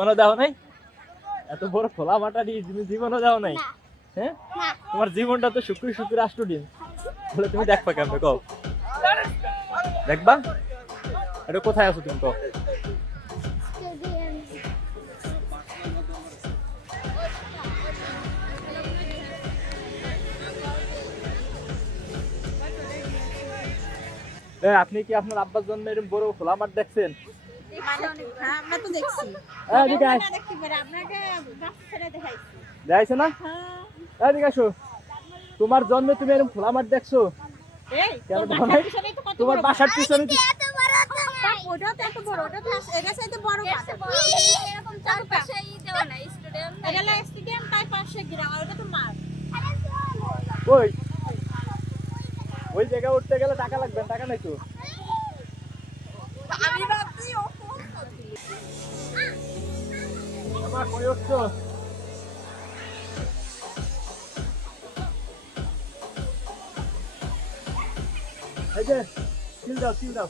জীবনও দাও নাই? এত বড় খোলা মাঠা দিয়ে তুমি জীবনও দাও নাই? হ্যাঁ, তোমার জীবনটা তো শুক্র শুক্র আষ্ট দিন, বলে তুমি দেখবা কেমন? কও দেখবা? এটা কোথায় আছো তুমি? কও আপনি কি আপনার আব্বার জন্য এরকম বড় খোলা মাঠ দেখছেন? আমরা তো দেখছি। দেখাইছে না? এদিকে আসো। তোমার জন্য তুমি এরকম খোলা মাঠ দেখছো? কেন দেখো নাই? তোমার বাসার পিছনে ওটা তো এত বড়, ওটা তো এটা সাইতে বড় পাশে এরকম চার পাশে দেওয়া না স্টুডেন্ট, এটা হলো স্টেডিয়াম, তার পাশে গ্রাউন্ড, ওটা তো মাঠ। ওই ওই জায়গায় উঠতে গেলে টাকা লাগবে, টাকা নাই তো। আমি ভাবছি ও ফোন করবে। বাবা কই উঠছো? এই যে চিল দাও, চিল দাও।